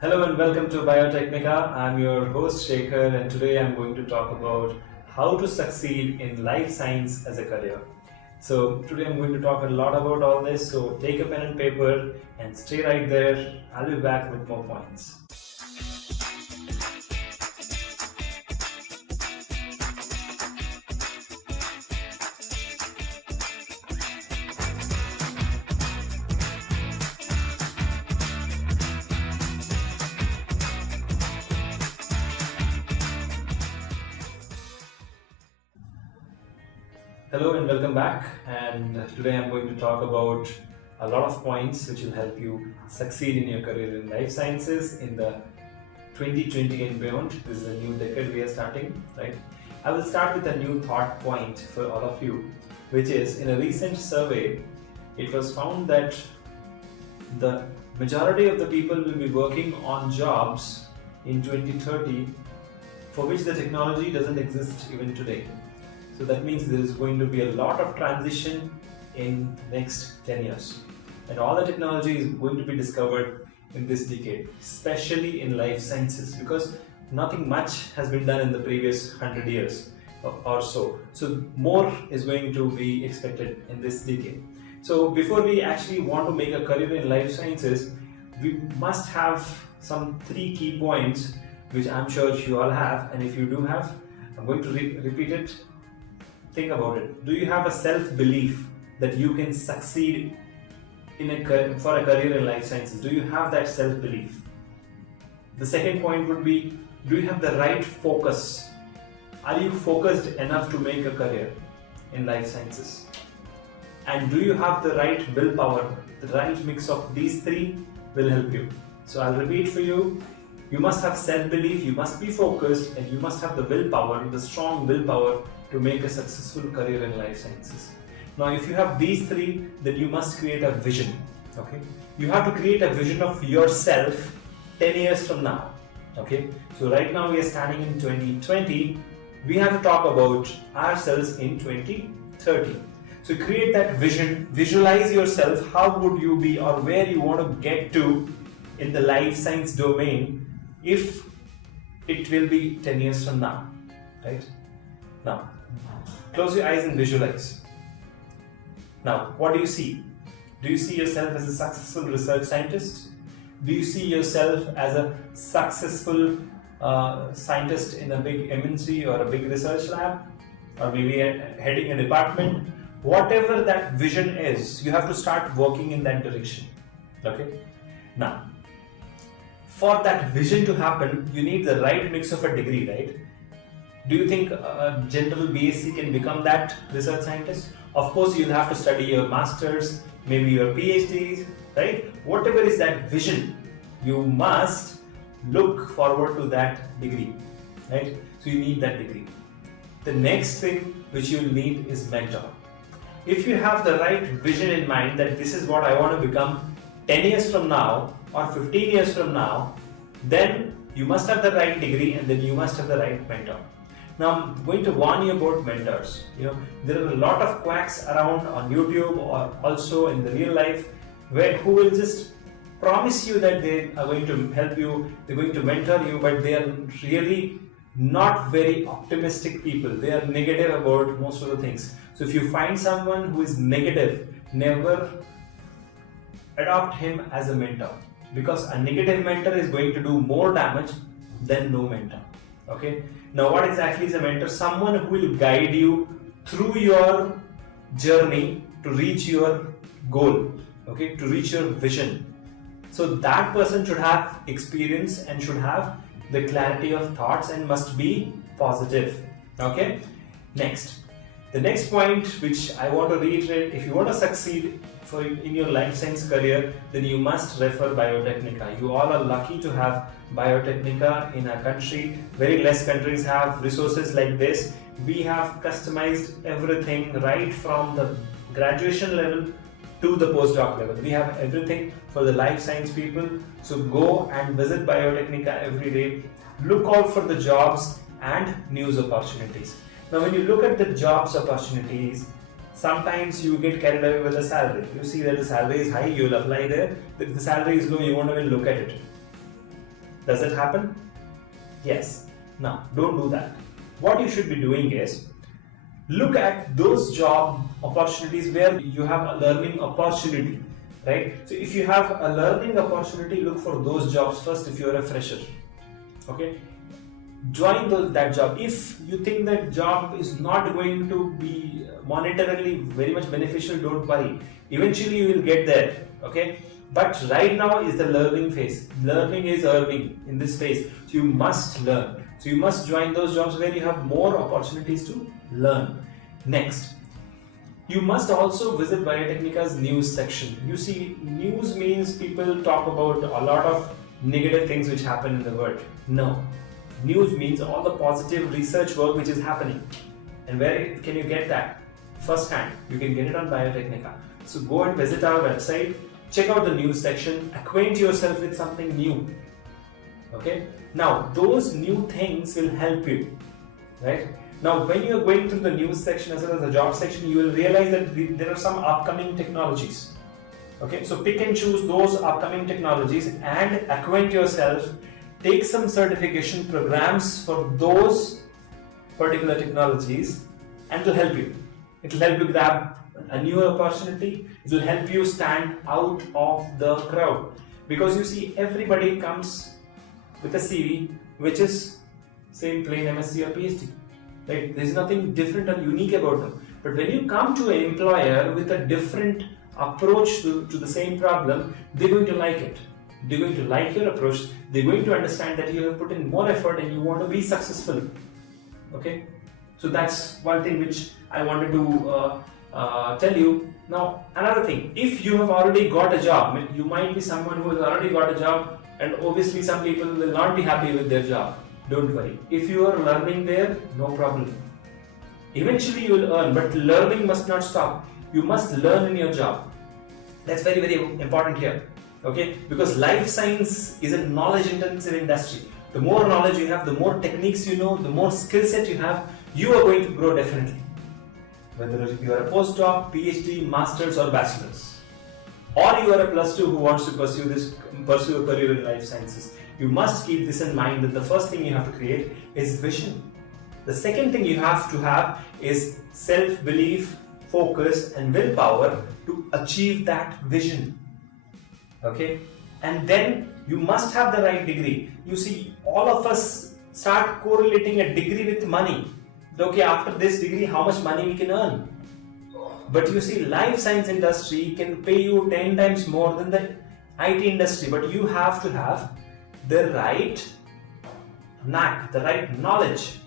Hello and welcome to Biotecnika. I'm your host Shekhar, and today I'm going to talk about how to succeed in life science as a career. So today I'm going to talk a lot about all this, so take a pen and paper and stay right there. I'll be back with more points. Hello and welcome back, and today I'm going to talk about a lot of points which will help you succeed in your career in life sciences in the 2020 and beyond. This is a new decade we are starting, right? I will start with a new thought point for all of you, which is in a recent survey, it was found that the majority of the people will be working on jobs in 2030 for which the technology doesn't exist even today. So that means there is going to be a lot of transition in next 10 years. And all the technology is going to be discovered in this decade, especially in life sciences, because nothing much has been done in the previous 100 years or so. So more is going to be expected in this decade. So before we actually want to make a career in life sciences, we must have some three key points, which I'm sure you all have. And if you do have, I'm going to repeat it. Think about it. Do you have a self-belief that you can succeed for a career in life sciences? Do you have that self-belief? The second point would be, do you have the right focus? Are you focused enough to make a career in life sciences? And do you have the right willpower? The right mix of these three will help you. So I'll repeat for you. You must have self-belief, you must be focused, and you must have the willpower, the strong willpower to make a successful career in life sciences. Now, if you have these three, then you must create a vision. Okay, you have to create a vision of yourself 10 years from now. Okay, so right now we are standing in 2020. We have to talk about ourselves in 2030. So create that vision, visualize yourself. How would you be, or where you want to get to in the life science domain if it will be 10 years from now, right? Now, close your eyes and visualize. Now, what do you see? Do you see yourself as a successful research scientist? Do you see yourself as a successful scientist in a big MNC or a big research lab? Or maybe heading a department? Whatever that vision is, you have to start working in that direction. Okay? Now, for that vision to happen, you need the right mix of a degree, right? Do you think a general BSc can become that research scientist? Of course, you'll have to study your masters, maybe your PhDs, right? Whatever is that vision, you must look forward to that degree, right? So you need that degree. The next thing which you'll need is mentor. If you have the right vision in mind that this is what I want to become 10 years from now or 15 years from now, then you must have the right degree and then you must have the right mentor. Now I'm going to warn you about mentors. There are a lot of quacks around on YouTube or also in the real life who will just promise you that they are going to help you, they're going to mentor you, but they are really not very optimistic people. They are negative about most of the things. So if you find someone who is negative, never adopt him as a mentor, because a negative mentor is going to do more damage than no mentor. Okay. Now, what exactly is a mentor? Someone who will guide you through your journey to reach your goal. Okay, to reach your vision. So that person should have experience and should have the clarity of thoughts and must be positive. Okay. Next. The next point which I want to reiterate, if you want to succeed in your life science career, then you must refer Biotecnika. You all are lucky to have Biotecnika in our country. Very less countries have resources like this. We have customized everything right from the graduation level to the postdoc level. We have everything for the life science people. So go and visit Biotecnika every day. Look out for the jobs and news opportunities. Now, when you look at the jobs opportunities, sometimes you get carried away with the salary. You see that the salary is high, you will apply there. If the salary is low, you won't even look at it. Does it happen? Yes. Now, don't do that. What you should be doing is look at those job opportunities where you have a learning opportunity, right? So if you have a learning opportunity, look for those jobs first if you're a fresher. Okay? Join that job. If you think that job is not going to be monetarily very much beneficial, don't worry. Eventually you will get there. Okay? But right now is the learning phase. Learning is earning in this phase. So you must learn. So you must join those jobs where you have more opportunities to learn. Next, you must also visit Biotecnika's news section. You see, news means people talk about a lot of negative things which happen in the world. No. News means all the positive research work which is happening. And where can you get that? First hand, you can get it on Biotecnika. So go and visit our website, check out the news section, acquaint yourself with something new. Okay? Now, those new things will help you, right? Now, when you are going through the news section as well as the job section, you will realize that there are some upcoming technologies. Okay, so pick and choose those upcoming technologies and acquaint yourself. Take some certification programs for those particular technologies, and it will help you. It will help you grab a newer opportunity. It will help you stand out of the crowd, because you see, everybody comes with a CV which is same plain MSc or PhD. Right? There is nothing different or unique about them. But when you come to an employer with a different approach to the same problem, they're going to like it. They're going to like your approach. They're going to understand that you have put in more effort and you want to be successful. Okay? So that's one thing which I wanted to tell you. Now, another thing, if you have already got a job, you might be someone who has already got a job, and obviously some people will not be happy with their job. Don't worry. If you are learning there, no problem. Eventually you will earn, but learning must not stop. You must learn in your job. That's very, very important here. Okay? Because life science is a knowledge-intensive industry. The more knowledge you have, the more techniques you know, the more skill set you have, you are going to grow definitely. Whether you are a postdoc, PhD, masters or bachelors, or you are a +2 who wants to pursue a career in life sciences, you must keep this in mind, that the first thing you have to create is vision. The second thing you have to have is self-belief, focus and willpower to achieve that vision. Okay? And then you must have the right degree. You see, all of us start correlating a degree with money. Okay, after this degree, how much money we can earn? But you see, life science industry can pay you 10 times more than the IT industry, but you have to have the right knack, the right knowledge.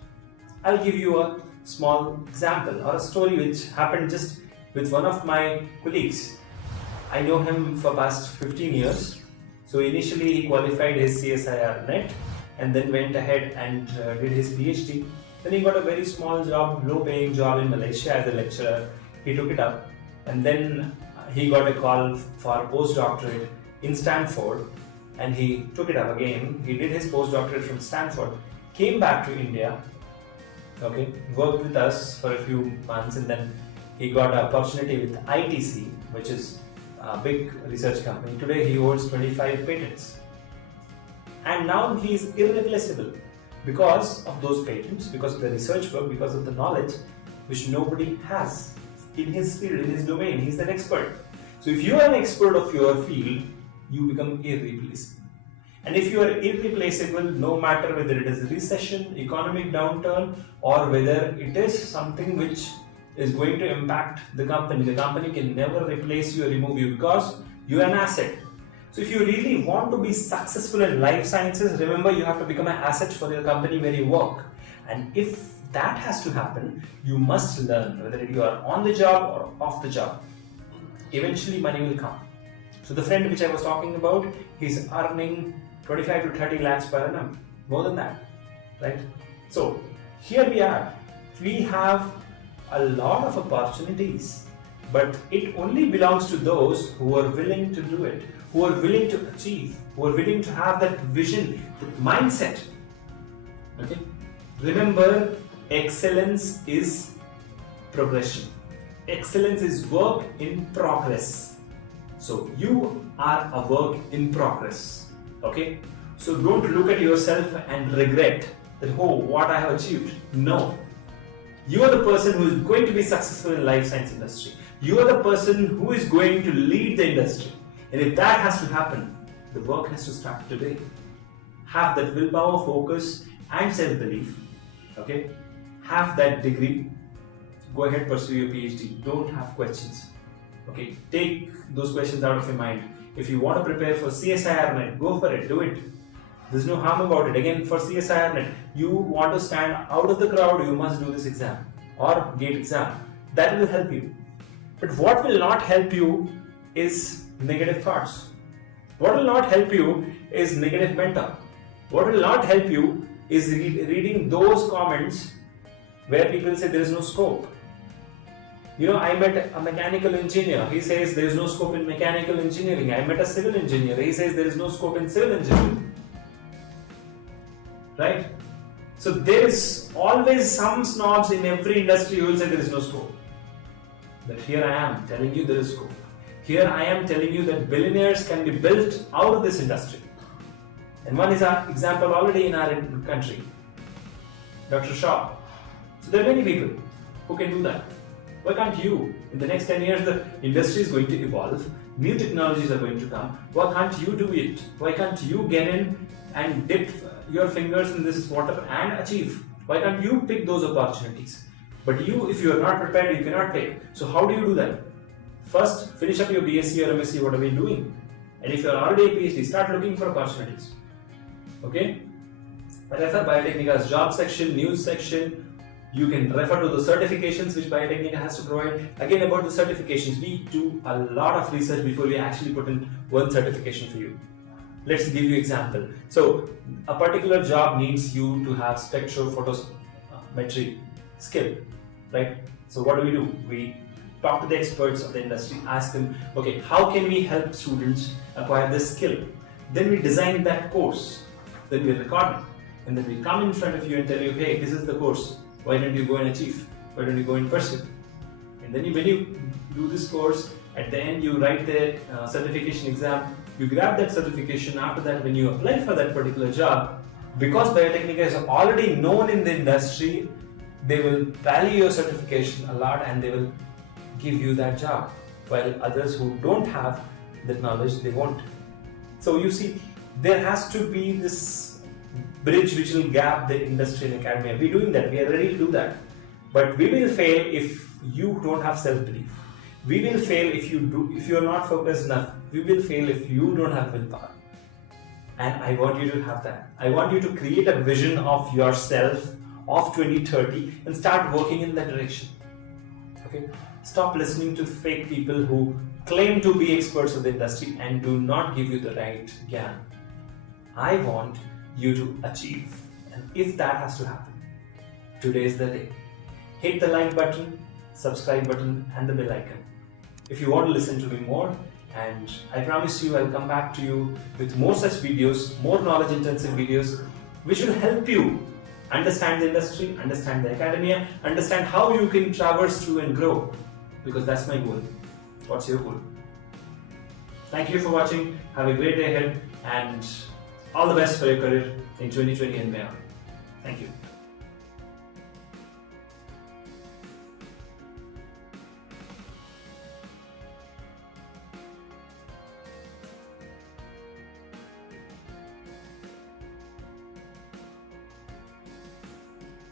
I'll give you a small example or a story which happened just with one of my colleagues. I know him for past 15 years. So initially he qualified his CSIR net and then went ahead and did his PhD. Then he got a very small job, low paying job in Malaysia as a lecturer. He took it up and then he got a call for postdoctorate in Stanford and he took it up again. He did his postdoctorate from Stanford, came back to India, okay, worked with us for a few months and then he got an opportunity with ITC, which is a big research company. Today he holds 25 patents. And now he is irreplaceable because of those patents, because of the research work, because of the knowledge which nobody has in his field, in his domain. He's an expert. So if you are an expert of your field, you become irreplaceable. And if you are irreplaceable, no matter whether it is a recession, economic downturn, or whether it is something which is going to impact the company can never replace you or remove you because you are an asset. So if you really want to be successful in life sciences, remember you have to become an asset for your company where you work. And if that has to happen, you must learn, whether you are on the job or off the job. Eventually money will come. So the friend which I was talking about, he's earning 25 to 30 lakhs per annum, more than that, right? So here we are. We have a lot of opportunities, but it only belongs to those who are willing to do it, who are willing to achieve, who are willing to have that vision, that mindset. Okay? Remember, excellence is progression. Excellence is work in progress. So you are a work in progress. Okay? So don't look at yourself and regret that, oh, what I have achieved. No. You are the person who is going to be successful in life science industry. You are the person who is going to lead the industry. And if that has to happen, the work has to start today. Have that willpower, focus, and self-belief. Okay? Have that degree. Go ahead, pursue your PhD. Don't have questions. Okay? Take those questions out of your mind. If you want to prepare for CSIR-NET, go for it. Do it. There's no harm about it. Again, for CSIR-NET, you want to stand out of the crowd, you must do this exam or GATE exam. That will help you. But what will not help you is negative thoughts. What will not help you is negative mentor. What will not help you is reading those comments where people say there is no scope. You know, I met a mechanical engineer. He says there is no scope in mechanical engineering. I met a civil engineer. He says there is no scope in civil engineering. Right? So there is always some snobs in every industry who will say there is no scope. But here I am telling you there is scope. Here I am telling you that billionaires can be built out of this industry. And one is our example already in our country, Dr. Shaw. So there are many people who can do that. Why can't you? In the next 10 years, the industry is going to evolve. New technologies are going to come. Why can't you do it? Why can't you get in and dip your fingers in this water and achieve? Why can't you pick those opportunities? But you, if you are not prepared, you cannot take. So how do you do that? First, finish up your BSc or MSc, whatever you're doing. And if you are already a PhD, start looking for opportunities. Okay? Refer Biotecnika's job section, news section. You can refer to the certifications which Biotecnika has to provide. Again, about the certifications, we do a lot of research before we actually put in one certification for you. Let's give you an example. So, a particular job needs you to have spectrophotometry skill, right? So, what do? We talk to the experts of the industry, ask them, okay, how can we help students acquire this skill? Then we design that course, then we record it, and then we come in front of you and tell you, hey, this is the course. Why don't you go and achieve? Why don't you go and pursue? And then when you do this course, at the end you write the certification exam, you grab that certification. After that, when you apply for that particular job, because Biotecnika is already known in the industry, they will value your certification a lot and they will give you that job. While others who don't have that knowledge, they won't. So you see, there has to be this bridge which will gap the industry and academia. We're doing that. We are ready to do that. But we will fail if you don't have self-belief. We will fail if you are not focused enough. We will fail if you don't have willpower. And I want you to have that. I want you to create a vision of yourself of 2030 and start working in that direction. Okay? Stop listening to fake people who claim to be experts of the industry and do not give you the right gyan. I want you to achieve. And if that has to happen, today is the day. Hit the like button, subscribe button and the bell icon. If you want to listen to me more, and I promise you I'll come back to you with more such videos, more knowledge intensive videos, which will help you understand the industry, understand the academia, understand how you can traverse through and grow. Because that's my goal. What's your goal? Thank you for watching. Have a great day ahead and all the best for your career in 2020 and beyond. Thank you.